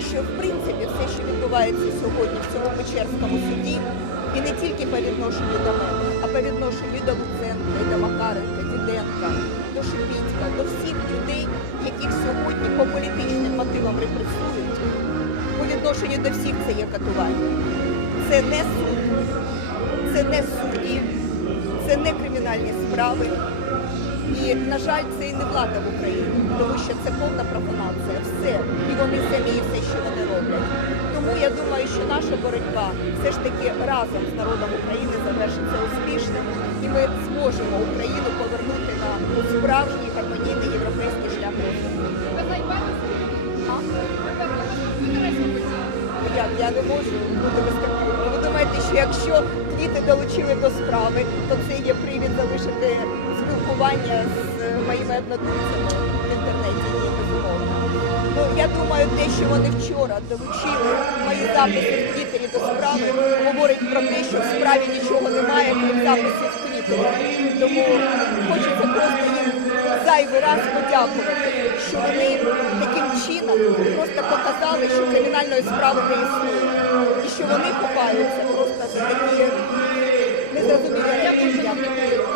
що в принципі все, що відбувається сьогодні в цьому Печерському суді, і не тільки по відношенню до мене, а по відношенню до Луценка, до Макаренка, Діденка, до Шепітька, до всіх людей, яких сьогодні по політичним мотивам репресують, по відношенню до всіх це є катування. Це не суд, це не судді, це не кримінальні справи. І, на жаль, це і не влада в Україні, тому що це повна профанація. Все. І вони самі, і все, що вони роблять. Тому я думаю, що наша боротьба все ж таки разом з народом України завершиться успішно, і ми зможемо Україну повернути на справжній гармонійний європейський шлях розвитку. Ви займаєтеся? Ну, я не можу бути безконтрольною. Ви що якщо квіти долучили до справи, то це є привід залишити спілкування з моїми однодумцями в інтернеті? Ну я думаю, те, що вони вчора долучили мої записи в Твіттері до справи, говорить про те, що в справі нічого немає, крім записів в Твіттері. Тому хочеться просто їм зайвий раз подякувати, що вони таким чином просто показали, що кримінальної справи не існує, і що вони ховаються просто за такі незрозумілі речі. як